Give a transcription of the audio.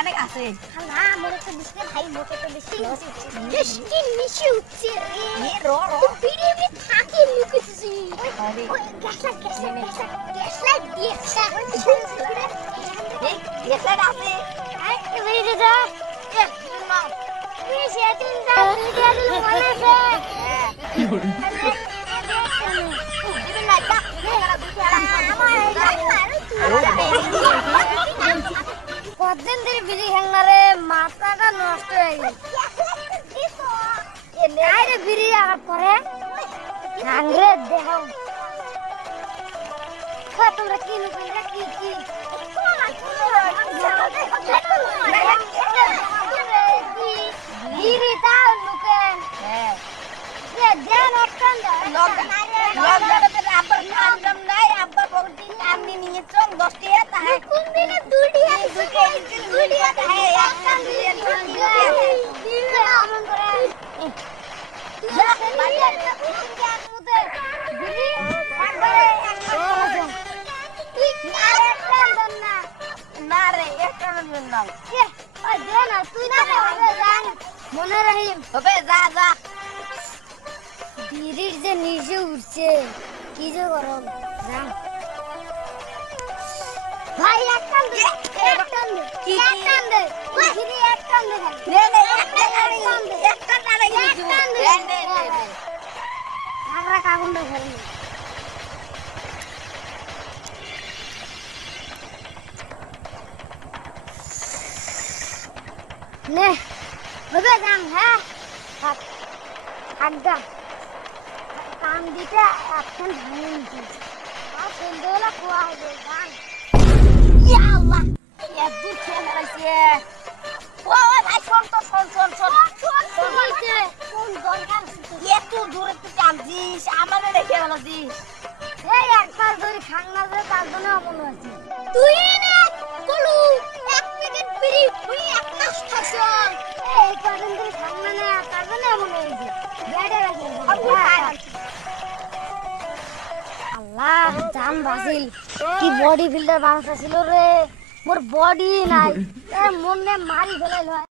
কানে আছে না মোর তো দিছে ভাই মোকে তো বেশি বেশি মিশি উঠছে এ র র বিড়ি এমনি থাকে লুকিয়েছি আরে গ্যাস লাইট দিয়েছে এই এসে আছে আই বিড়ি দে যা এ না তুই সেদিন দা বিড়ি দিয়ে দিল মনে আছে কি হলো দিবি না যা এরা দুটো কতদিন ধরে বিড়ি খাংনারে মাথাটা নষ্ট হয়ে গেছে আরে বিড়ি আর পরে হাংরে দেখো তোমরা কি নিকলরা কি কি বিড়ি দাও লুকেন হ্যাঁ এ দেন অপশন লকডাউনে আব্বার নাম নাই আব্বা বলতি আপনি নিয়ে চল 10 টাকা তাহে কোন দিনে দুটিয়া দুটিয়া তাহে একটা দিয়ে দিলে আমন করে যা বাজার কোন মুতে বিড়ি একবারে তুই আরে প্ল্যান না না রে একটা নাম এ ওই দে না তুই না হবে জান মনে রহিম হবে যা যা বিড়ির যে নিচে উঠছে কি যে গরম জান ভাই এক টান দে কি এক টান দে বিড়ি এক টান দে নে নে একটা টানে এক টান দে নে নে আগরা কাগুন দে ঘরে নে হবে জান হ্যাঁ থাক থাকগা কাম দিতে এখন ভাঙিয়ে নিচ্ছি আর সন্ধ্যেবেলা খোয়া হবে জান ইয়া আল্লাহ ইয়া দূর খেয়ে গেছে ও ভাই শোন তো শোন কোন দরকার একটু দূরে তুই টানছিস আমাদের রেখে গেল দিস এই একবার ধরে খাংনা যে তার জন্য অমন আছে তুই না কলু এক প্যাকেট বিড়ি তুই এক কাজ খাসন এই কদিন ধরে খাংনা না তার জন্য অমন হয়েছে বেড়ে রাখি আল্লাহ জান বাসিল কি বডি বিল্ডার মানুষ ছিল রে মোর বডি নাই এ মনে মারি ফেলাইল